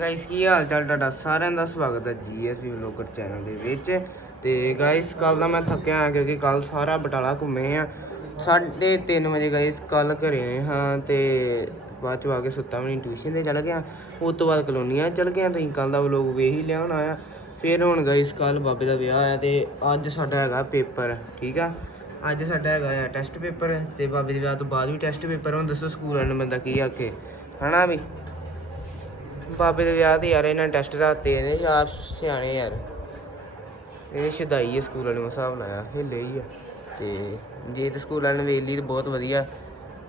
Guys ਕੀ ਹਾਲ ਚਾਲ? ਤੁਹਾਡਾ ਸਾਰਿਆਂ ਦਾ ਸਵਾਗਤ ਹੈ ਜੀਐਸਪੀ ਵਲੋਗਰ ਚੈਨਲ ਦੇ ਵਿੱਚ। ਤੇ ਗਾਇਸ ਕੱਲ ਦਾ ਮੈਂ ਥੱਕਿਆ ਹਾਂ ਕਿਉਂਕਿ ਕੱਲ ਸਾਰਾ ਬਟਾਲਾ ਘੁੰਮੇ ਆ ਸਾਢੇ ਤਿੰਨ ਵਜੇ ਗਾਇਸ ਕੱਲ ਘਰੇ ਆਏ ਹਾਂ ਤੇ ਬਾਅਦ ਚ ਆ ਕੇ ਸੁੱਤਾ ਵੀ ਨਹੀਂ ਟਿਊਸ਼ਨ ਤੇ ਚਲ ਗਿਆ। ਉਸ ਤੋਂ ਬਾਅਦ ਕਲੋਨੀਆਂ ਚਲ ਗਿਆ ਤੁਸੀਂ ਕੱਲ ਦਾ ਵਲੋਗ ਵੇਖ ਹੀ ਲਿਆ ਹੋਣਾ ਆ। ਫਿਰ ਹੁਣ ਗਾਇਸ ਕੱਲ ਬਾਬੇ ਦਾ ਵਿਆਹ ਆ ਤੇ ਅੱਜ ਸਾਡਾ ਹੈਗਾ ਪੇਪਰ, ਠੀਕ ਆ? ਅੱਜ ਸਾਡਾ ਹੈਗਾ ਆ ਟੈਸਟ ਪੇਪਰ ਤੇ ਬਾਬੇ ਦੇ ਵਿਆਹ ਤੋਂ ਬਾਅਦ ਵੀ ਟੈਸਟ ਪੇਪਰ ਹੁਣ ਦੱਸੋ ਸਕੂਲ ਵਾਲਿਆਂ ਨੂੰ ਬੰਦਾ ਕੀ ਆਖੇ? ਹਨਾ ਵੀ? ਬਾਬੇ ਦੇ ਵਿਆਹ ਤੇ ਯਾਰ ਇਹਨਾਂ ਟੈਸਟ ਰਾਤੇ ਨੇ ਯਾਰ ਸਿਆਣੇ ਯਾਰ। ਇਹ ਸ਼ਦਾਈ ਹੈ ਸਕੂਲ ਵਾਲੇ ਨੂੰ ਹਿਸਾਬ ਲਾਇਆ, ਹਿੱਲੇ ਹੀ ਆ। ਤੇ ਜੇ ਤੇ ਸਕੂਲ ਵਾਲਿਆਂ ਨੇ ਵੇਖ ਲਈ ਤਾਂ ਬਹੁਤ ਵਧੀਆ।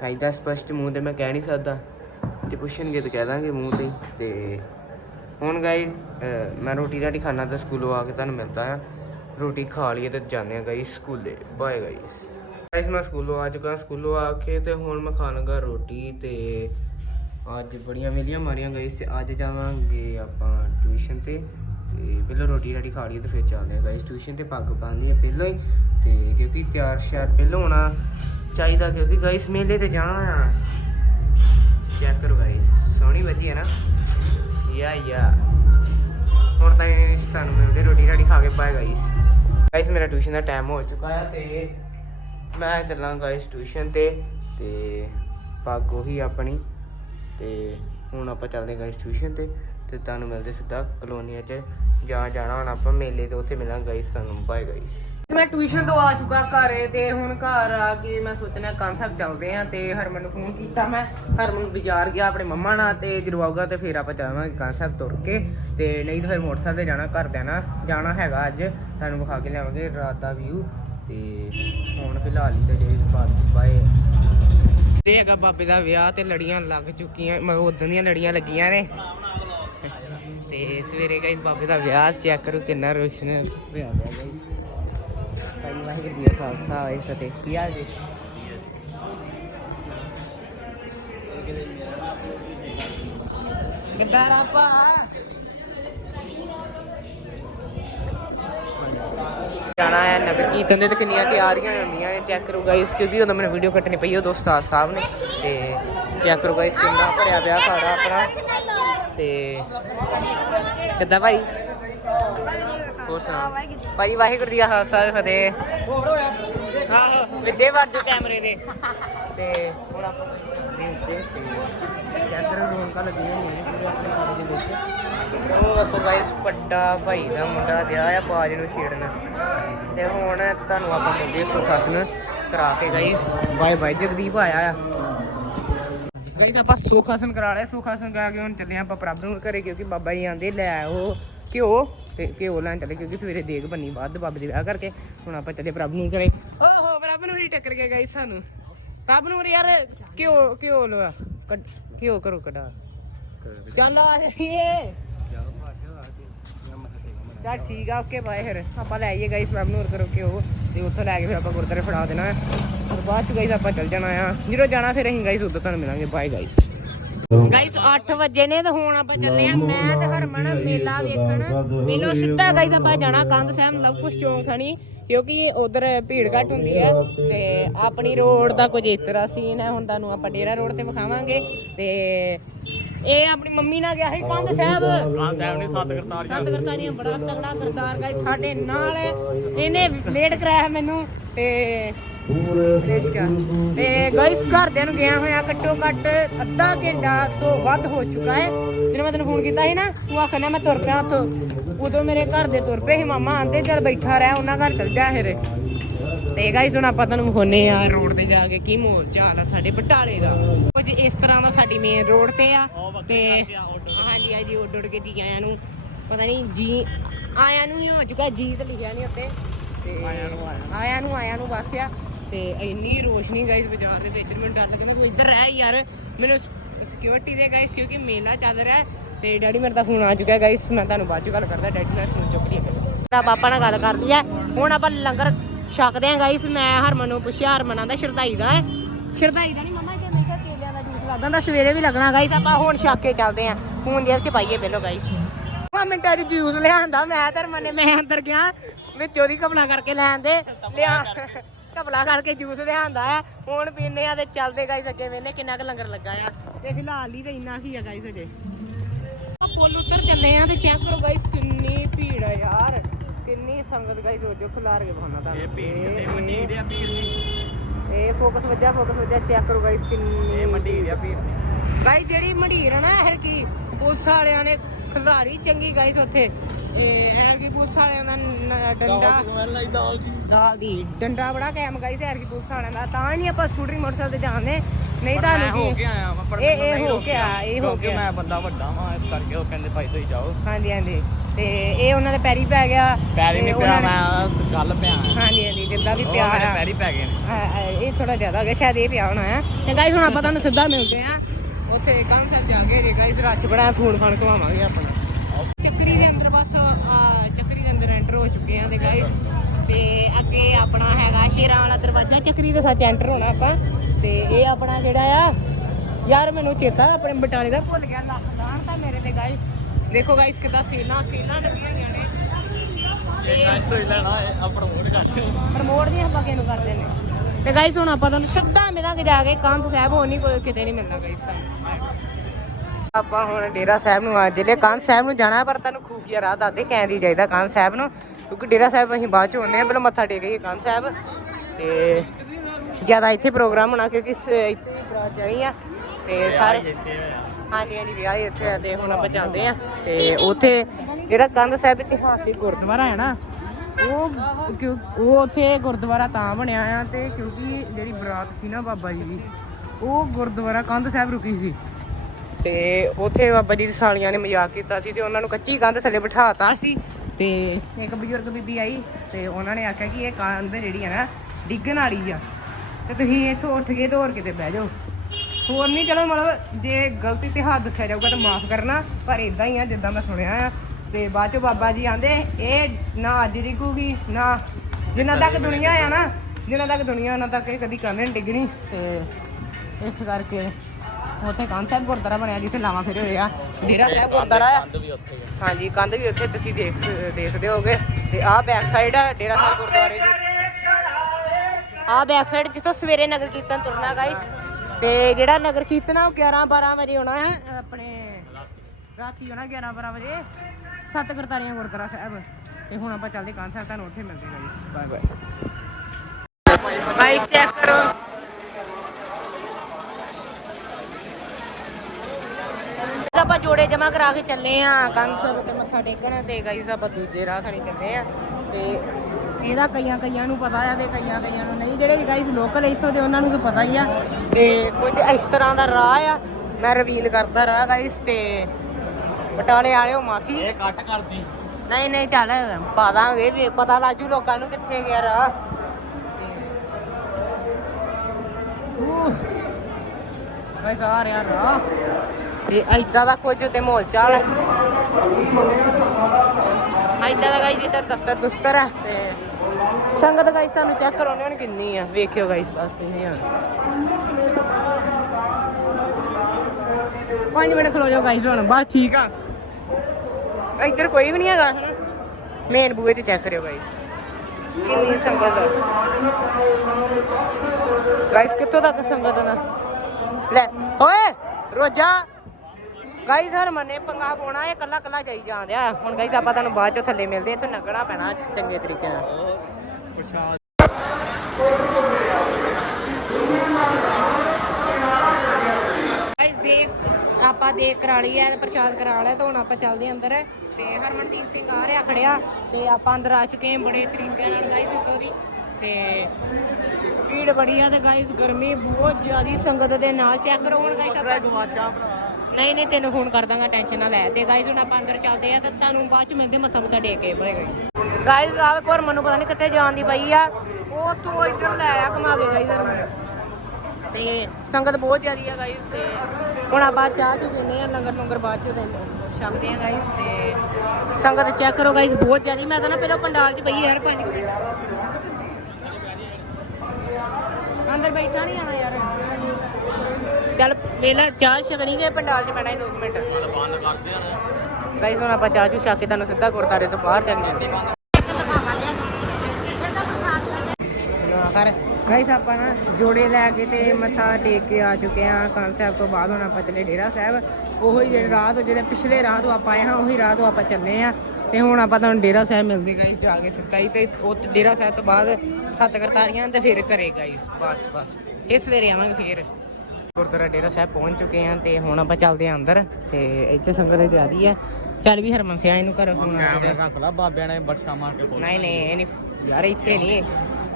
ਐਦਾਂ ਸਪਸ਼ਟ ਮੂੰਹ ਤੇ ਮੈਂ ਕਹਿ ਨਹੀਂ ਸਕਦਾ। ਤੇ ਪੁੱਛਣਗੇ ਤਾਂ ਕਹਿ ਦਾਂਗੇ ਮੂੰਹ ਤੇ ਹੀ। ਤੇ ਹੁਣ ਗਾਈ ਮੈਂ ਰੋਟੀ ਰਾਟੀ ਖਾਣਾ ਤਾਂ ਸਕੂਲੋਂ ਆ ਕੇ ਤੁਹਾਨੂੰ ਮਿਲਦਾ ਆ ਰੋਟੀ ਖਾ ਲਈਏ ਤੇ ਜਾਂਦੇ ਆ ਗਾਈਸ ਸਕੂਲੇ। ਬਾਏ ਗਾਈਸ ਗਾਈਸ ਮੈਂ ਸਕੂਲੋਂ ਆ ਚੁੱਕਾ, ਸਕੂਲੋਂ ਆ ਕੇ ਤੇ ਹੁਣ ਮੈਂ ਖਾਣ ਲੱਗਾ ਰੋਟੀ ਤੇ ਅੱਜ ਬੜੀਆਂ ਮੇਲੀਆਂ, ਮਾਰੀਆਂ ਗਾਈਸ ਤੇ ਅੱਜ ਜਾਵਾਂਗੇ ਆਪਾਂ ਟਿਊਸ਼ਨ ਤੇ। ਤੇ ਪਹਿਲਾਂ ਰੋਟੀ ਰਾਟੀ ਖਾ ਲਈਏ ਤੇ ਫਿਰ ਚੱਲਦੇ ਆ ਗਾਈਸ ਟਿਊਸ਼ਨ ਤੇ ਪੱਗ ਪਾਉਂਦੀ ਆ ਪਹਿਲਾਂ ਹੀ। ਤੇ ਕਿਉਂਕਿ ਤਿਆਰ ਸ਼ਿਆਰ ਪਹਿਲਾਂ ਹੋਣਾ ਚਾਹੀਦਾ ਕਿਉਂਕਿ ਗਾਈਸ ਮੇਲੇ ਤੇ ਜਾਣਾ ਆ। ਚੈੱਕ ਕਰੋ ਗਾਈਸ ਸੋਹਣੀ ਵੱਜੀ ਹੈ ਨਾ। ਯਾ ਯਾ ਹੁਣ ਤਾਂ ਇਸ ਤੁਹਾਨੂੰ ਮਿਲਦੇ, ਰੋਟੀ ਰਾਟੀ ਖਾ ਕੇ ਬਾਏ ਗਾਈਸ ਗਾਈਸ ਮੇਰਾ ਟਿਊਸ਼ਨ ਦਾ ਟਾਈਮ ਹੋ ਚੁੱਕਾ ਹੈ ਤੇ ਮੈਂ ਚੱਲਾਂ ਗਾਈਸ ਟਿਊਸ਼ਨ ਤੇ। ਤੇ ਪੱਗ ਉਹੀ ਆਪਣੀ। ਤੇ ਹੁਣ ਆਪਾਂ ਚੱਲਦੇ ਗਾਈਸ ਟਿਊਸ਼ਨ ਤੇ ਤੇ ਤੁਹਾਨੂੰ ਮਿਲਦੇ ਸਿੱਧਾ ਕਲੋਨੀਆ 'ਚ ਜਾਂ ਜਾਣਾ ਹੁਣ ਆਪਾਂ ਮੇਲੇ ਤੇ, ਉੱਥੇ ਮਿਲਾਂਗੇ ਗਾਈਸ ਤੁਹਾਨੂੰ ਬਾਏ ਗਾਈਸ ਮੈਂ ਟਿਊਸ਼ਨ ਤੋਂ ਆ ਚੁੱਕਾ ਘਰੇ ਤੇ ਹੁਣ ਘਰ ਆ ਕੇ ਮੈਂ ਸੋਚਣਾ ਕਨਸੈਪਟ ਚੱਲਦੇ ਆ ਤੇ ਹਰਮਨ ਨੂੰ ਫੋਨ ਕੀਤਾ ਮੈਂ। ਹਰਮਨ ਬਾਜ਼ਾਰ ਗਿਆ ਆਪਣੇ ਮੰਮਾ ਨਾਲ ਤੇ ਜਦੋਂ ਆਊਗਾ ਤੇ ਫਿਰ ਆਪਾਂ ਜਾਵਾਂਗੇ ਕਨਸੈਪਟ ਤੁਰ ਕੇ ਤੇ ਨਹੀਂ ਤਾਂ ਫਿਰ ਮੋਟਰਸਾਈਕਲ ਤੇ ਜਾਣਾ ਘਰਦਿਆਂ ਨਾਲ ਜਾਣਾ ਹੈਗਾ ਅੱਜ। ਤੁਹਾਨੂੰ ਵਿਖਾ ਕੇ ਲਿਆਵਾਂਗੇ ਰਾਤ ਦਾ ਵਿਊ ਤੇ ਹੁਣ ਫਿਲਹਾਲ ਹੀ ਤੇ ਜੇ ਬਾਏ ਇਹ ਹੈਗਾ ਬਾਬੇ ਦਾ ਵਿਆਹ ਤੇ ਲੜੀਆਂ ਲੱਗ ਚੁੱਕੀਆਂ, ਮੈਂ ਉਦੋਂ ਦੀਆਂ ਲੜੀਆਂ ਲੱਗੀਆਂ ਨੇ। ਤੇ ਸਵੇਰੇ ਗਾਇਸ ਬਾਬੇ ਦਾ ਵਿਆਹ, ਚੈੱਕ ਕਰੋ ਕਿੰਨਾ ਰੋਸ਼ਨ ਹੋਇਆ ਪਿਆ ਗਾਇਸ ਭਾਈ ਵਾਹਿਗੁਰੂ ਜੀ ਦਾ ਖਾਲਸਾ ਹੋਏ ਫਤਿਹ। ਕੀ ਹਾਲ ਜੀ? ਕਿੱਦਾਂ ਰਾਪਾ ਜਾਣਾ ਹੈ ਨਗਰ ਕੀਰਤਨ ਦੇ ਤੇ ਕਿੰਨੀਆਂ ਤਿਆਰੀਆਂ ਹੁੰਦੀਆਂ ਨੇ ਚੈੱਕ ਕਰੋ ਗਾਇਸ ਕਿਉਂਕਿ ਉਦੋਂ ਮੈਨੂੰ ਵੀਡੀਓ ਕੱਟਣੀ ਪਈ ਉਹ ਉਸਤਾਦ ਸਾਹਿਬ ਨੇ, ਤੇ ਚੈੱਕ ਕਰੋ ਗਾਇਸ ਕਿੰਨਾ ਭਰਿਆ ਪਿਆ ਖਾੜਾ ਆਪਣਾ। ਤੇ ਕਿੱਦਾਂ ਭਾਈ? ਹੋਰ ਸੁਣਾ ਭਾਈ, ਵਾਹਿਗੁਰੂ ਜੀ ਖਾਲਸਾ, ਫਤਿਹ। ਆਹੋ, ਵਿੱਚੇ ਵੜ ਜੋ ਕੈਮਰੇ ਦੇ। ਤੇ ਹੁਣ ਆਪਾਂ ਦੇ ਉੱਤੇ। ਚੈੱਕ ਕਰੋ, ਰੌਣਕਾਂ ਲੱਗੀਆਂ ਹੋਈਆਂ ਨੇ, ਪੂਰੇ ਆਪਣੇ ਘਰ ਦੇ ਵਿੱਚ। ਉਹ ਵੇਖੋ ਗਾਇਸ ਵੱਡਾ ਭਾਈ ਦਾ ਮੁੰਡਾ ਦਿਆ ਆ, ਬਾਜ ਨੂੰ ਛੇੜਨ। ਤੇ ਹੁਣ ਤੁਹਾਨੂੰ ਆਪਾਂ ਮਿਲਦੇ ਸੁਖਾਸਨ ਕਰਾ ਕੇ ਗਾਇਸ ਬਾਏ ਬਾਏ, ਜਗਦੀਪ ਆਇਆ ਆ। ਗਾਇਸ ਆਪਾਂ ਸੁਖਾਸਨ ਕਰਾ ਲਿਆ ਸੁਖਾਸਨ ਕਰਾ ਕੇ ਹੁਣ ਚੱਲੇ ਆਪਾਂ ਪ੍ਰਭ ਨੂੰ ਘਰੇ, ਕਿਉਂਕਿ ਬਾਬਾ ਜੀ ਆਂਦੇ ਲੈ ਉਹ ਘਿਓ, ਤੇ ਘਿਓ ਲੈਣ ਚੱਲੇ, ਕਿਉਂਕਿ ਸਵੇਰੇ ਦੇਗ ਬੰਨੀ ਵੱਧ ਬਾਬੇ ਦੇ ਵਿਆਹ ਕਰਕੇ। ਹੁਣ ਆਪਾਂ ਚੱਲੇ ਪ੍ਰਭ ਨੂੰ ਘਰੇ। ਓਹੋ, ਪ੍ਰਭ ਨੂੰ ਹੀ ਟੱਕਰ ਗਿਆ ਗਾਇਸ ਸਾਨੂੰ। ਪ੍ਰਭ ਨੂੰ ਯਾਰ ਘਿਓ ਘਿਓ ਲਵਾ ਘਿਓ ਕਰੋ ਕਢਾ। ਚੱਲ ਆ ਜਾਈਏ। ਚੱਲ ਠੀਕ ਆ ਓਕੇ ਬਾਏ ਫਿਰ। ਆਪਾਂ ਲੈ ਆਈਏ ਗਾਈਸ ਪ੍ਰਭ ਨੂੰ, ਹੋਰ ਕਰੋ ਘਿਓ। ਤੇ ਉੱਥੋਂ ਲੈ ਕੇ ਫਿਰ ਆਪਾਂ ਗੁਰਦਾਰੇ ਫੜਾ ਦੇਣਾ ਹੈ। ਬਾਅਦ ਚ ਗਾਈਸ ਆਪਾਂ ਚੱਲ ਜਾਣਾ ਆ। ਜਦੋਂ ਜਾਣਾ ਫਿਰ ਅਸੀਂ ਗਾਈਸ ਉਦੋਂ ਤੁਹਾਨੂੰ ਮਿਲਾਂਗੇ। ਬਾਏ ਗਾਈਸ ਗਾਈਸ 8 ਵਜੇ ਨੇ ਤੇ ਹੁਣ ਆਪਾਂ ਚੱਲੇ ਆ ਮੈਂ ਤੇ ਹਰਮਨ ਮੇਲਾ ਵੇਖਣ। ਮੇਲੋ ਸਿੱਧਾ ਗਾਈਸ ਆਪਾਂ ਜਾਣਾ ਕੰਧ ਸਾਹਿਬ ਲਵ ਕੁਸ਼ ਚੌਂਕ ਥਾਣੀ ਕਿਉਂਕਿ ਉਧਰ ਭੀੜ ਘੱਟ ਹੁੰਦੀ ਹੈ ਤੇ ਆਪਣੀ ਰੋਡ ਦਾ ਕੁਝ ਇਸ ਤਰ੍ਹਾਂ ਸੀਨ ਹੈ ਹੁਣ ਤੁਹਾਨੂੰ ਆਪਾਂ ਡੇਰਾ ਰੋਡ ਤੇ ਵਿਖਾਵਾਂਗੇ ਤੇ ਇਹ ਆਪਣੀ ਮੰਮੀ ਨਾਲ ਗਿਆ ਸੀ ਕੰਧ ਸਾਹਿਬ। ਕੰਧ ਸਾਹਿਬ ਨੇ ਸੱਤ ਕਰਤਾਰ ਸੱਤ ਕਰਤਾਰੀਆਂ ਬੜਾ ਤਗੜਾ ਕਰਤਾਰ ਗਾਈਸ ਸਾਡੇ ਨਾਲ ਹੈ। ਇਹਨੇ ਲੇਟ ਕਰਾਇਆ ਮੈਨੂੰ ਤੇ ਤੇ ਗਾਇਸ ਘਰਦਿਆਂ ਨੂੰ ਗਿਆ ਹੋਇਆ ਘੱਟੋ ਘੱਟ ਅੱਧਾ ਘੰਟਾ ਤੋਂ ਵੱਧ ਹੋ ਚੁੱਕਾ ਹੈ। ਜਦੋਂ ਮੈਂ ਤੈਨੂੰ ਫੋਨ ਕੀਤਾ ਸੀ ਨਾ ਤੂੰ ਆਖਣਾ ਮੈਂ ਤੁਰ ਪਿਆ ਉੱਥੋਂ। ਉਦੋਂ ਮੇਰੇ ਘਰ ਦੇ ਤੁਰ ਪਏ ਸੀ ਮਾਮਾ ਆਂਦੇ ਚੱਲ ਬੈਠਾ ਰਹਿ ਉਹਨਾਂ ਘਰ ਚੱਲ ਜਾ ਫਿਰ। ਤੇ ਗਾਇਸ ਹੁਣ ਆਪਾਂ ਤੁਹਾਨੂੰ ਆ ਰੋਡ ਤੇ ਜਾ ਕੇ ਕੀ ਮੋਰ ਚਾਲ ਆ ਸਾਡੇ ਬਟਾਲੇ ਦਾ। ਕੁਝ ਇਸ ਤਰ੍ਹਾਂ ਦਾ ਸਾਡੀ ਮੇਨ ਰੋਡ ਤੇ ਆ ਤੇ ਹਾਂਜੀ ਹਾਂਜੀ ਉੱਡ ਉੱਡ ਕੇ ਜੀ ਆਇਆਂ ਨੂੰ ਪਤਾ ਨਹੀਂ ਜੀ ਆਇਆਂ ਨੂੰ ਹੀ ਹੋ ਚੁੱਕਾ ਜੀ ਤੇ ਲਿਖਿਆ ਨਹੀਂ ਉੱਤੇ। ਤੇ ਆਇਆਂ ਨੂੰ ਆਇਆਂ ਨੂੰ। ਆਇਆਂ ਨੂੰ ਬਸ ਆ। ਤੇ ਇੰਨੀ ਰੋਸ਼ਨੀ ਗਾਇਸ ਬਾਜ਼ਾਰ ਦੇ ਵਿੱਚ ਮੈਨੂੰ ਡਰ ਲੱਗਦਾ ਤੂੰ ਇੱਧਰ ਰਹਿ ਯਾਰ। ਮੈਨੂੰ ਸਿਕਿਉਰਿਟੀ ਦੇ ਗਾਇਸ ਕਿਉਂਕਿ ਮੇਲਾ ਚੱਲ ਰਿਹਾ ਹੈ ਤੇ ਡੈਡੀ ਮੇਰੇ ਦਾ ਫੋਨ ਆ ਚੁੱਕਾ ਗਾਇਸ ਮੈਂ ਤੁਹਾਨੂੰ ਬਾਅਦ ਚ ਗੱਲ ਕਰਦਾ ਡੈਡੀ ਨਾਲ ਫੋਨ ਚੁੱਕ ਲਿਆ ਤਾਂ ਪਾਪਾ ਨਾਲ ਗੱਲ ਕਰ ਲਈ ਹੈ ਹੁਣ ਆਪਾਂ ਲੰਗਰ ਛਕਦੇ ਆਂ ਗਾਇਸ ਮੈਂ ਹਰਮਨ ਨੂੰ ਪੁੱਛਿਆ ਹਰਮਨ ਆਂਦਾ ਸ਼ਰਦਾਈ ਦਾ ਹੈ। ਸ਼ਰਦਾਈ ਦਾ ਨਹੀਂ ਮਮਾ ਨਹੀਂ ਕਿ ਕੇਲਿਆਂ ਦਾ ਜੂਸ ਲੱਗਦਾ ਹੁੰਦਾ ਸਵੇਰੇ ਵੀ ਲੱਗਣਾ ਗਾਇਸ ਆਪਾਂ ਹੁਣ ਛਕ ਕੇ ਚੱਲਦੇ ਆਂ। ਫੋਨ ਜੇਬ 'ਚ ਪਾਈਏ ਪਹਿਲਾਂ ਗਾਇਸ ਮਿੰਟਾਂ 'ਚ ਜੂਸ ਲਿਆਂਦਾ ਮੈਂ ਤੇ ਹਰਮਨ ਨੇ ਮੈਂ ਅੰਦਰ ਗਿਆ ਵਿੱਚੋਂ ਦੀ ਕਪਲਾ ਕਰਕੇ ਲੈਣ ਦੇ ਲਿਆ। ਕਪਲਾ ਕਰਕੇ ਜੂਸ ਲਿਆਂਦਾ ਆ ਹੁਣ ਪੀਨੇ ਆ ਤੇ ਚੱਲਦੇ ਗਾਇਸ ਅੱਗੇ ਵੇਨੇ ਕਿੰਨਾ ਕੁ ਲੰਗਰ ਲੱਗਾ ਆ। ਤੇ ਫਿਲਹਾਲ ਹੀ ਤੇ ਇੰਨਾ ਕੀ ਆ ਗਾਇਸ ਅਜੇ। ਆ ਪੁੱਲ ਉੱਤਰ ਚੱਲੇ ਆ ਤੇ ਚੈੱਕ ਕਰੋ ਗਾਇਸ ਕਿੰਨੀ ਭੀੜ ਆ ਯਾਰ। ਕਿੰਨੀ ਸੰਗਤ ਗਾਇਸ ਰੋਜੋ ਖਲਾਰ ਕੇ ਬਹਾਨਾ ਤਾਂ ਇਹ ਭੀੜ ਕਿੰਨੀ ਮੰਡੀ ਦੇ ਆ ਭੀੜ ਦੀ ਇਹ ਫੋਕਸ ਵੱਜਾ ਫੋਕਸ ਵੱਜਾ ਚੈੱਕ ਕਰੋ ਗਾਇਸ ਕਿੰਨੀ ਇਹ ਮੰਡੀ ਆ ਭੀੜ ਗਾਈ ਜਿਹੜੀ ਮੰਡੀਰ ਨਾ ਇਹ ਕੀ? ਪੁਲਿਸ ਵਾਲਿਆਂ ਨੇ ਖਲਾਰੀ ਚੰਗੀ ਗਾਇਸ ਉੱਥੇ। ਇਹ ਇਹ ਕੀ ਪੁਲਿਸ ਵਾਲਿਆਂ ਦਾ ਡੰਡਾ? ਦਾਲ ਦੀ ਡੰਡਾ ਬੜਾ ਕਾਇਮ ਗਾਈਸ ਇਹ ਕੀ ਪੁਲਿਸ ਵਾਲਿਆਂ ਦਾ। ਤਾਂ ਹੀ ਨਹੀਂ ਆਪਾਂ ਸਕੂਟਰੀ ਮੋਟਰਸਾਈਕਲ ਤੇ ਜਾਂਦੇ। ਨਹੀਂ ਤੁਹਾਨੂੰ ਹੋ ਕੀ ਕੇ ਆਇਆ ਵਾਂ ਪਰ ਇਹ- ਮੈਨੂੰ ਇਹ ਨਹੀਂ ਹੋ ਕੇ ਰੋਕਿਆ, ਆ, ਇਹ ਹੋ ਕਿਉਂਕਿ ਕੇ। ਮੈਂ ਬੰਦਾ ਵੱਡਾ ਵਾਂ ਇਸ ਕਰਕੇ ਉਹ ਕਹਿੰਦੇ ਭਾਈ ਤੁਸੀਂ ਜਾਓ। ਹਾਂਜੀ ਹਾਂਜੀ। ਤੇ ਇਹ ਉਹਨਾਂ ਦੇ ਪੈਰੀ ਪੈ ਗਿਆ। ਪੈਰੀ ਤੇ ਨਹੀਂ ਉਹਨਾਂ ਪਿਆ ਨੇ- ਮੈਂ ਗੱਲ ਪਿਆ। ਹਾਂਜੀ ਹਾਂਜੀ ਜਿੱਦਾਂ ਵੀ ਪਿਆ ਆ। ਪੈਰੀ ਪੈ ਗਏ ਨੇ। ਇਹ ਥੋੜਾ ਜ਼ਿਆਦਾ ਹੋ ਗਿਆ ਸ਼ਾਇਦ ਇਹ ਪਿਆ ਹੋਣਾ ਹੈ ਤੇ ਗਾਈਸ ਹੁਣ ਆਪਾਂ ਤੁਹਾਨੂੰ ਸਿੱਧਾ ਮਿਲਦੇ ਆ। ਉੱਥੇ ਕੰਮ ਸਾਹਿਬ ਜਾ ਕੇ ਜੇ ਗਾਈਸ ਰੱਛ ਬੜਾ ਖੂਨ ਖਾਨ ਘਵਾਵਾਂਗੇ ਆਪਣਾ ਚੱਕਰੀ ਦੇ ਅੰਦਰ ਬਸ ਆ, ਚੱਕਰੀ ਦੇ ਅੰਦਰ ਐਂਟਰ ਹੋ ਚੁੱਕੇ ਆ ਤੇ ਗਾਈਸ ਤੇ ਅੱਗੇ ਆਪਣਾ ਹੈਗਾ ਸ਼ੇਰਾਂ ਵਾਲਾ ਦਰਵਾਜ਼ਾ, ਚੱਕਰੀ ਦੇ ਸੱਚ ਐਂਟਰ ਹੋਣਾ ਆਪਾਂ। ਤੇ ਇਹ ਆਪਣਾ ਜਿਹੜਾ ਆ, ਯਾਰ ਮੈਨੂੰ ਚੇਤਾ ਆਪਣੇ ਬਟਾਲੇ ਦਾ ਭੁੱਲ ਗਿਆ ਲੱਖ ਦਾਣ ਤਾਂ ਮੇਰੇ ਤੇ ਗਾਈਸ ਦੇਖੋ ਗਾਈਸ ਕਿੱਦਾਂ ਸੀਲਾਂ ਸੀਲਾਂ ਲੱਗੀਆਂ ਹੋਈਆਂ ਨੇ। ਪ੍ਰਮੋਟ ਨਹੀਂ ਆਪਾਂ ਕਿਹਨੂੰ ਕਰਦੇ ਨੇ। ਤੇ ਗਾਈਸ ਹੁਣ ਆਪਾਂ ਤੁਹਾਨੂੰ ਸਿੱਧਾ ਮਿਲਾਂਗੇ ਜਾ ਕੇ ਕੰਧ ਸਾਹਿਬ ਹੋਰ ਨਹੀਂ ਕੋਈ ਕਿਤੇ ਨਹੀਂ ਮਿਲਣਾ ਗਾਈਸ ਆਪਾਂ ਹੁਣ ਡੇਰਾ ਸਾਹਿਬ ਨੂੰ ਆ ਜਿਹੜੇ ਕੰਧ ਸਾਹਿਬ ਨੂੰ ਜਾਣਾ, ਪਰ ਤੁਹਾਨੂੰ ਖੂਫੀਆ ਰਾਹ ਦੱਸਦੇ, ਕਹਿ ਦੀ ਜਾਈਦਾ ਕੰਧ ਸਾਹਿਬ ਨੂੰ। ਕਿਉਂਕਿ ਡੇਰਾ ਸਾਹਿਬ ਅਸੀਂ ਬਾਅਦ ਚ ਹੁੰਨੇ ਆ ਪਹਿਲਾਂ ਮੱਥਾ ਟੇਕੀਏ ਕੰਧ ਸਾਹਿਬ। ਤੇ ਜ਼ਿਆਦਾ ਇੱਥੇ ਪ੍ਰੋਗਰਾਮ ਹੋਣਾ ਕਿਉਂਕਿ ਇੱਥੇ ਵੀ ਬਰਾਤ ਜਾਣੀ ਆ ਤੇ ਸਾਰੇ ਹਾਂਜੀ ਹਾਂਜੀ ਵਿਆਹ ਇੱਥੇ ਆ ਤੇ ਹੁਣ ਆਪਾਂ ਚੱਲਦੇ ਆ ਤੇ ਉੱਥੇ ਜਿਹੜਾ ਕੰਧ ਸਾਹਿਬ ਇਤਿਹਾਸਿਕ ਗੁਰਦੁਆਰਾ ਹੈ ਨਾ ਉਹ ਉਹ ਉੱਥੇ ਗੁਰਦੁਆਰਾ ਤਾਂ ਬਣਿਆ ਆ ਤੇ ਕਿਉਂਕਿ ਜਿਹੜੀ ਬਰਾਤ ਸੀ ਨਾ ਬਾਬਾ ਜੀ ਦੀ ਉਹ ਗੁਰਦੁਆਰਾ ਕੰਧ ਸਾਹਿਬ ਰੁਕੀ ਸੀ। ਤੇ ਉੱਥੇ ਬਾਬਾ ਜੀ ਦੀ ਸਾਲੀਆਂ ਨੇ ਮਜ਼ਾਕ ਕੀਤਾ ਸੀ ਤੇ ਉਹਨਾਂ ਨੂੰ ਕੱਚੀ ਕੰਧ ਥੱਲੇ ਬਿਠਾਤਾ ਸੀ। ਤੇ ਇੱਕ ਬਜ਼ੁਰਗ ਬੀਬੀ ਆਈ ਤੇ ਉਹਨਾਂ ਨੇ ਆਖਿਆ ਕਿ ਇਹ ਕੰਧ ਜਿਹੜੀ ਹੈ ਨਾ, ਡਿੱਗਣ ਵਾਲੀ ਆ। ਤੇ ਤੁਸੀਂ ਇੱਥੋਂ ਉੱਠ ਕੇ ਤੇ ਹੋਰ ਕਿਤੇ ਬਹਿ ਜਾਓ। ਹੋਰ ਨਹੀਂ ਚਲੋ ਮਤਲਬ ਜੇ ਗਲਤੀ ਤੇ ਹੱਥ ਦੱਸਿਆ ਜਾਊਗਾ ਤਾਂ ਮਾਫ ਕਰਨਾ, ਪਰ ਇਦਾਂ ਹੀ ਆ, ਜਿੱਦਾਂ ਮੈਂ ਸੁਣਿਆ ਆ। ਤੇ ਬਾਅਦ ਚੋਂ ਬਾਬਾ ਜੀ ਆਂਦੇ, ਇਹ ਨਾ ਅੱਜ ਡਿੱਗੂਗੀ, ਨਾ ਜਿੰਨਾ ਤੱਕ ਦੁਨੀਆ ਆ ਨਾ, ਜਿੰਨਾ ਤੱਕ ਦੁਨੀਆ, ਉਹਨਾਂ ਤੱਕ ਇਹ ਕਦੀ ਕੰਧ ਨਹੀਂ ਡਿੱਗਣੀ। ਤੇ ਇਸ ਕਰਕੇ ਉੱਥੇ ਕੰਧ ਸਾਹਿਬ ਗੁਰਦੁਆਰਾ ਬਣਿਆ, ਜਿੱਥੇ ਲਾਵਾਂ ਫੇਰੇ ਹੋਏ ਆ। ਡੇਰਾ ਸਾਹਿਬ ਗੁਰਦੁਆਰਾ ਆ। ਕੰਧ ਵੀ ਉੱਥੇ ਹੀ। ਹਾਂਜੀ ਕੰਧ ਵੀ ਉੱਥੇ ਤੁਸੀਂ ਦੇਖ ਦੇਖਦੇ ਹੋਗੇ ਤੇ ਆਹ ਬੈਕ ਸਾਈਡ ਆ ਡੇਰਾ ਸਾਹਿਬ ਗੁਰਦੁਆਰੇ ਦੀ। ਆਹ ਬੈਕ ਸਾਈਡ ਜਿੱਥੋਂ ਸਵੇਰੇ ਨਗਰ ਕੀਰਤਨ ਤੁਰਨਾ ਗਾਇਸ ਤੇ ਜਿਹੜਾ ਨਗਰ ਕੀਰਤਨ ਆ ਉਹ 11 12 ਵਜੇ ਹੋਣਾ ਹੈ। ਆਪਣੇ ਰਾਤੀ ਹੋਣਾ 11 12 ਵਜੇ। ਸੱਤ ਕਰਤਾਰੀਆਂ ਗੁਰਦੁਆਰਾ ਸਾਹਿਬ। ਤੇ ਹੁਣ ਆਪਾਂ ਚੱਲਦੇ ਕਾਂ ਸਾਹਿਬ ਤੁਹਾਨੂੰ ਉੱਥੇ ਮਿਲਦੇ guys bye bye guys check ਕਰੋ। ਆਪਾਂ ਜੋੜੇ ਜਮਾ ਕਰਾ ਕੇ ਚੱਲੇ ਆ। ਕੰਨ ਸਾਹਿਬ ਤੇ ਮੱਥਾ ਟੇਕਣ ਤੇ ਗਾਈਸ ਆਪਾਂ ਦੂਜੇ ਰਾਹ ਥਾਣੀ ਚੱਲੇ ਆ। ਤੇ ਇਹਦਾ ਕਈਆਂ ਕਈਆਂ ਨੂੰ ਪਤਾ ਆ ਤੇ ਕਈਆਂ ਕਈਆਂ ਨੂੰ ਨਹੀਂ। ਜਿਹੜੇ ਗਾਈਸ ਲੋਕਲ ਇੱਥੋਂ ਦੇ ਉਹਨਾਂ ਨੂੰ ਤਾਂ ਪਤਾ ਹੀ ਆ। ਤੇ ਕੁਝ ਇਸ ਤਰ੍ਹਾਂ ਦਾ ਰਾਹ ਆ। ਮੈਂ ਰਿਵੀਲ ਕਰਦਾ ਰਾਹ ਗਾਈਸ ਤੇ ਬਟਾਲੇ ਵਾਲਿਓ ਮਾਫੀ। ਇਹ ਕੱਟ ਕਰਦੀ। ਨਹੀਂ ਨਹੀਂ ਚੱਲ ਪਾ ਦਾਂਗੇ ਵੀ। ਪਤਾ ਲੱਜੂ ਲੋਕਾਂ ਨੂੰ ਕਿੱਥੇ ਗਿਆ ਰਾਹ। ਗਾਈਸ ਆ ਰਿਹਾ ਰਾਹ। ਤੇ ਐਦਾਂ ਦਾ ਕੁਝ ਤੇ ਮਾਹੌਲ ਚਾਲ ਹੈ ਐਦਾਂ ਦਾ ਗਾਈਸ ਇੱਧਰ ਦਫ਼ਤਰ ਦੁਸਤਰ ਹੈ ਤੇ ਸੰਗਤ ਗਾਈਸ ਤੁਹਾਨੂੰ ਚੈੱਕ ਕਰਾਉਣੇ ਹੁਣ ਕਿੰਨੀ ਆ ਵੇਖਿਓ ਗਾਈਸ ਬਸ ਤੁਸੀਂ ਹਾਂ 5 ਮਿੰਟ ਖਲੋ ਜਾਓ ਗਾਈਸ ਹੁਣ ਬਸ ਠੀਕ ਆ ਇੱਧਰ ਕੋਈ ਵੀ ਨਹੀਂ ਹੈਗਾ ਹਨਾ ਮੇਨ ਬੂਏ ਤੇ ਚੈੱਕ ਕਰਿਓ ਗਾਈਸ ਕਿੰਨੀ ਸੰਗਤ ਹੈ ਗਾਈਸ ਕਿੱਥੋਂ ਤੱਕ ਸੰਗਤ ਨਾ ਲੈ ਓਏ ਰੋਜਾ ਗਾਈ ਹਰ ਮੰਨੇ ਪੰਗਾ ਪਾਉਣਾ, ਇਹ ਕੱਲਾ ਕੱਲਾ ਜਾਈ ਜਾਂਦਿਆ ਹੁਣ ਗਾਈਸ ਆਪਾਂ ਤੁਹਾਨੂੰ ਬਾਅਦ ਚੋਂ ਥੱਲੇ ਮਿਲਦੇ ਇੱਥੇ ਨਗਣਾ ਪੈਣਾ ਚੰਗੇ ਤਰੀਕੇ ਨਾਲ। ਪ੍ਰਸ਼ਾਦ ਆਪਾਂ ਦੇਖ ਕਰਾ ਲਈ ਹੈ ਪ੍ਰਸ਼ਾਦ ਕਰਾ ਲਿਆ ਤੇ ਹੁਣ ਆਪਾਂ ਚੱਲਦੇ ਹਾਂ ਅੰਦਰ। ਤੇ ਹਰਮਨਦੀਪ ਸਿੰਘ ਆ ਰਿਹਾ ਖੜਿਆ ਤੇ ਆਪਾਂ ਅੰਦਰ ਆ ਚੁੱਕੇ ਹਾਂ ਬੜੇ ਤਰੀਕੇ ਨਾਲ ਗਾਈਸ ਇੱਥੋਂ ਦੀ। ਤੇ ਭੀੜ ਬੜੀ ਆ ਤੇ ਗਾਈਸ ਗਰਮੀ ਬਹੁਤ ਜ਼ਿਆਦੀ, ਸੰਗਤ ਦੇ ਨਾਲ ਚੈੱਕ ਕਰੋ ਹੁਣ ਗਾਈਸ ਆਪਾਂ। ਨਹੀਂ ਨਹੀਂ, ਤੈਨੂੰ ਫੋਨ ਕਰ ਦਾਂਗਾ ਟੈਨਸ਼ਨ ਨਾ ਲੈ। ਤੇ ਗਾਈਸ ਹੁਣ ਆਪਾਂ ਅੰਦਰ ਚੱਲਦੇ ਆ, ਤੇ ਤੁਹਾਨੂੰ ਬਾਅਦ ਚ ਮਿਲਦੇ, ਮੱਥਾ ਮੁੱਥਾ ਟੇਕ ਕੇ ਬਾਏ ਗਾਈਸ ਗਾਈਸ ਆਵੇ ਕੋਰ ਮੈਨੂੰ ਪਤਾ ਨਹੀਂ ਕਿੱਥੇ ਜਾਣ ਦੀ ਪਈ ਆ। ਉਹ ਤੋਂ ਇੱਧਰ ਲੈ ਆ ਕਮਾ ਕੇ ਗਾਈਸ ਤੇ ਸੰਗਤ ਬਹੁਤ ਜ਼ਿਆਦੀ ਆ ਗਾਈਸ ਤੇ ਹੁਣ ਆਪਾਂ ਚਾਹ ਚੁ ਪੀਨੇ ਆ, ਲੰਗਰ ਲੰਗਰ ਬਾਅਦ ਚ ਛਕਦੇ ਆ ਗਾਈਸ ਤੇ ਸੰਗਤ ਚੈੱਕ ਕਰੋ ਗਾਈਸ ਬਹੁਤ ਜ਼ਿਆਦੀ। ਮੈਂ ਤਾਂ ਨਾ ਪਹਿਲਾਂ ਪੰਡਾਲ 'ਚ ਪਈ ਯਾਰ 5 ਮਿੰਟ। ਅੰਦਰ ਬੈਠਾ ਨਹੀਂ ਆਣਾ ਯਾਰ। ਚੱਲ ਵੇਲਾ ਚਾਹ ਛਕਣੀ ਗਏ, ਪੰਡਾਲ 'ਚ ਬੈਠਾ 2 ਮਿੰਟ ਬੰਦ ਕਰਦੇ ਹਨ ਗਾਈਸ ਹੁਣ ਆਪਾਂ ਚਾਹ ਚੂ ਛਕ ਕੇ ਤੁਹਾਨੂੰ ਸਿੱਧਾ ਗੁਰਦਾਰੇ ਤੋਂ ਬਾਹਰ ਚੱਲਦੇ ਹਾਂ। ਕਰ ਗਾਇਸ, ਆਪਾਂ ਨਾ ਜੋੜੇ ਲੈ ਕੇ ਤੇ ਮੱਥਾ ਟੇਕ ਕੇ ਆ ਚੁੱਕੇ ਆ ਕਨਸੈਪਟ ਤੋਂ ਬਾਅਦ ਹੁਣ ਆਪਾਂ ਚੱਲੇ ਡੇਰਾ ਸਾਹਿਬ। ਉਹੀ ਜਿਹੜੇ ਰਾਹ ਤੋਂ ਜਿਹੜੇ ਪਿਛਲੇ ਰਾਹ ਤੋਂ ਆਪਾਂ ਆਏ ਹਾਂ, ਉਹੀ ਰਾਹ ਤੋਂ ਆਪਾਂ ਚੱਲੇ ਆ ਤੇ ਹੁਣ ਆਪਾਂ ਤੁਹਾਨੂੰ ਡੇਰਾ ਸਾਹਿਬ ਮਿਲਦੇ ਗਾਇਸ, ਜਾ ਕੇ ਸਿੱਧਾ ਹੀ। ਤੇ ਉਹ ਡੇਰਾ ਸਾਹਿਬ ਤੋਂ ਬਾਅਦ ਸੱਤ ਕਰਤਾਰੀਆਂ ਤੇ ਫਿਰ ਘਰੇ ਗਾਇਸ, ਬਸ ਬਸ। ਇਹ ਸਵੇਰੇ ਆਵਾਂਗੇ ਫੇਰ। ਗੁਰਦੁਆਰਾ ਡੇਰਾ ਸਾਹਿਬ ਪਹੁੰਚ ਚੁੱਕੇ ਹਾਂ ਤੇ ਹੁਣ ਆਪਾਂ ਚੱਲਦੇ ਹਾਂ ਅੰਦਰ ਤੇ ਇੱਥੇ ਸੰਗਤ ਦੀ ਤਿਆਰੀ ਹੈ। ਚੱਲ ਵੀ ਹਰਮਨ ਸਿਆ ਇਹਨੂੰ ਘਰ ਆ ਕੈਮਰਾ ਰੱਖ ਲਾ ਬਾਬਿਆਂ ਨੇ ਬਰਸ਼ਾ ਮਾਰ ਕੇ ਨਹੀਂ ਨਹੀਂ ਇਹ ਨਹੀਂ। ਯਾਰ ਇੱਥੇ ਨਹੀਂ।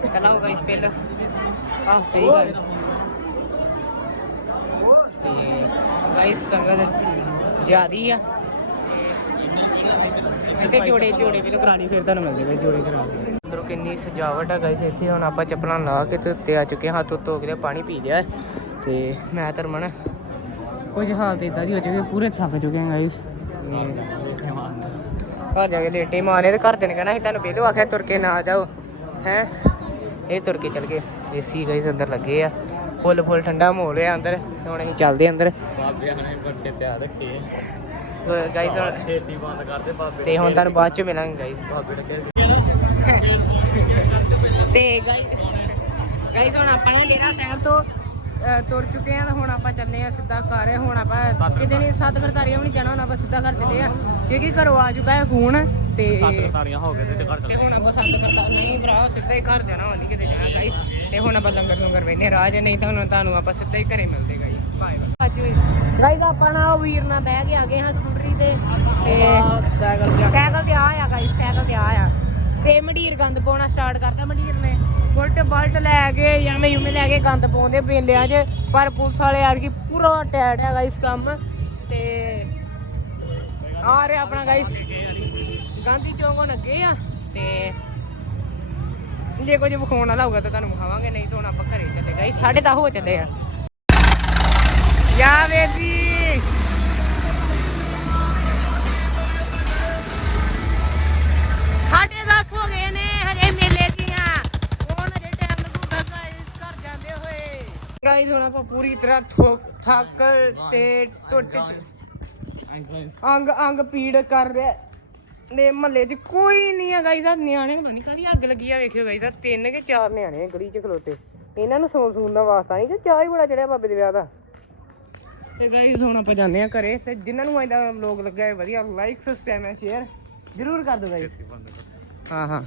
ਚਲਾਓ ਗਾਇਸ ਪਹਿਲ ਆਹ ਸਹੀ ਗੱਲ। ਤੇ ਗਾਇਸ ਸੰਗਤ ਜਿਆਦੀ ਆ। ਇੱਥੇ ਜੋੜੇ ਜੋੜੇ ਵੀ ਕਰਾਣੀ ਫਿਰ ਤੁਹਾਨੂੰ ਮਿਲ ਜਾਏਗਾ ਜੋੜੇ ਕਰਾ ਅੰਦਰੋਂ ਕਿੰਨੀ ਸਜਾਵਟ ਆ ਗਾਇਸ ਇੱਥੇ ਹੁਣ ਆਪਾਂ ਚੱਪਲਾਂ ਲਾ ਕੇ ਤੇ ਉੱਤੇ ਆ ਚੁੱਕੇ ਹਾਂ ਹੱਥ ਧੋ ਕੇ ਪਾਣੀ ਪੀ ਲਿਆ। ਤੇ ਮੈਂ ਧਰਮਨ ਕੁਝ ਹਾਲਤ ਇਦਾਂ ਦੀ ਹੋ ਚੁੱਕੀ ਪੂਰੇ ਥੱਕ ਚੁੱਕੇ ਹਾਂ ਗਾਇਸ ਘਰ ਜਾ ਕੇ ਲੇਟੇ ਮਾਰੇ ਤੇ ਘਰ ਦੇ ਨੇ ਕਹਿਣਾ ਸੀ ਤੁਹਾਨੂੰ ਪਹਿਲੋਂ ਆਖਿਆ ਤੁਰ ਕੇ ਨਾ ਜਾਓ। ਹੈ? ਇਹ ਤੁਰ ਕੇ ਚੱਲ ਗਏ। ਏਸੀ ਗਾਇਸ ਅੰਦਰ ਲੱਗੇ ਆ। ਫੁੱਲ ਫੁੱਲ ਠੰਡਾ ਮਾਹੌਲ ਆ ਅੰਦਰ। ਹੁਣ ਅਸੀਂ ਚੱਲਦੇ ਆ ਅੰਦਰ। ਬਾਬਿਆਂ ਨੇ ਬਰਸ਼ੇ ਤਿਆਰ ਰੱਖੇ ਗਾਇਸ ਹੁਣ ਛੇਤੀ ਬੰਦ ਕਰਦੇ ਬਾਬੇ ਤੇ ਹੁਣ ਤੁਹਾਨੂੰ ਬਾਅਦ ਚ ਮਿਲਾਂਗੇ ਗਾਇਸ ਬਾਬੇ ਤੇ ਗਾਇਸ ਗਾਇਸ ਹੁਣ ਆਪਾਂ ਨਾ ਡੇਰਾ ਸਾਹਿਬ ਤੋਂ ਤੁਰ ਚੁੱਕੇ ਆ ਤੇ ਹੁਣ ਆਪਾਂ ਚੱਲੇ ਆ ਸਿੱਧਾ ਘਰ। ਹੁਣ ਆਪਾਂ ਕਿਤੇ ਨਹੀਂ ਸੱਤ ਕਰਤਾਰੀਆਂ ਵੀ ਨਹੀਂ ਜਾਣਾ ਹੁਣ ਆਪਾਂ ਸਿੱਧਾ ਘਰ ਚੱਲੇ ਆ। ਕਿਉਂਕਿ ਘਰੋਂ ਆ ਚੁੱਕਾ ਹੈ ਫੋਨ ਤੇ ਸੱਤ ਤਾਰੀਆਂ ਹੋ ਗਏ ਤੇ ਘਰ ਤੇ ਚੱਲੇ ਹੁਣ ਆਪਾਂ ਸੱਤ ਕਰਤਾ ਨਹੀਂ ਭਰਾ ਸਿੱਧਾ ਹੀ ਘਰ ਜਾਣਾ ਹੁਣ ਨਹੀਂ ਕਿਤੇ ਜਾਣਾ ਗਾਇਸ ਤੇ ਹੁਣ ਆਪਾਂ ਲੰਗਰ ਲੰਗਰ ਵੇਨੇ ਰਾਜ ਨਹੀਂ ਤਾਂ ਹੁਣ ਤੁਹਾਨੂੰ ਆਪਾਂ ਸਿੱਧਾ ਹੀ ਘਰੇ ਮਿਲਦੇ ਗਾਇਸ ਬਾਏ ਬਾਏ ਗਾਇਸ ਆਪਾਂ ਨਾ ਉਹ ਵੀਰ ਨਾਲ ਬਹਿ ਕੇ ਆ ਗਏ ਹਾਂ ਸਕੂਟਰੀ ਤੇ। ਤੇ ਸਾਈਕਲ ਤੇ ਸਾਈਕਲ ਤੇ ਆ ਆ ਗਾਇਸ ਸਾਈਕਲ ਤੇ ਆ ਆ। ਤੇ ਮੰਡੀਰ ਗੰਦ ਪਾਉਣਾ ਸਟਾਰਟ ਕਰਤਾ। ਮੰਡੀਰ ਨੇ ਬੁਲਟ ਬਲਟ ਲੈ ਕੇ ਯਾਮੇ ਯੂਮੇ ਲੈ ਕੇ ਗੰਦ ਪਾਉਂਦੇ ਬੇਲਿਆਂ 'ਚ, ਪਰ ਪੁਲਿਸ ਵਾਲੇ ਯਾਰ ਕੀ ਪੂਰਾ ਟੈਟ ਹੈਗਾ ਇਸ ਕੰਮ। ਤੇ ਆ ਰਿਹਾ ਆਪਣਾ ਗਾਇਸ ਗਾਂਧੀ ਚੌਂਕ ਹੁਣ ਅੱਗੇ ਆ ਤੇ ਜੇ ਕੁਝ ਵਿਖਾਉਣ ਵਾਲਾ ਹੋਊਗਾ ਤਾਂ ਤੁਹਾਨੂੰ ਵਿਖਾਵਾਂਗੇ, ਨਹੀਂ ਤਾਂ ਹੁਣ ਆਪਾਂ ਘਰੇ ਚੱਲੇ ਗਾਇਸ 10:30 ਹੋ ਚੱਲੇ ਆ। ਯਾ ਬੇਬੀ! ਹੁਣ ਆਪਾਂ ਪੂਰੀ ਤਰ੍ਹਾਂ ਥੋਕ ਥੱਕ ਤੇ ਟੁੱਟ ਅੰਗ ਅੰਗ ਪੀੜ ਕਰ ਰਿਹਾ। ਨੇ ਮਹੱਲੇ 'ਚ ਕੋਈ ਨਹੀਂ ਆ ਗਾਇਸ ਆ ਨਿਆਣੇ ਨੂੰ ਪਤਾ ਨਹੀਂ ਕਾਹਦੀ ਅੱਗ ਲੱਗੀ ਆ ਵੇਖਿਓ ਗਾਇਸ ਆ ਤਿੰਨ ਕਿ ਚਾਰ ਨਿਆਣੇ ਗਲੀ 'ਚ ਖਲੋਤੇ। ਇਹਨਾਂ ਨੂੰ ਸੌਣ ਸੂਣ ਦਾ ਵਾਸਤਾ ਨਹੀਂ ਕਿ ਚਾਹ ਹੀ ਬੜਾ ਚੜਿਆ ਬਾਬੇ ਦੇ ਵਿਆਹ ਦਾ। ਤੇ ਗਾਇਸ ਹੁਣ ਆਪਾਂ ਜਾਂਦੇ ਆ ਘਰੇ ਤੇ ਜਿਨ੍ਹਾਂ ਨੂੰ ਇਹਦਾ ਵਲੌਗ ਲੱਗਾ ਹੈ ਵਧੀਆ ਲਾਈਕ ਸਬਸਕ੍ਰਾਈਬ ਐਂਡ ਸ਼ੇਅਰ ਜ਼ਰੂਰ ਕਰ ਦਿਓ ਹਾਂ ਹਾਂ।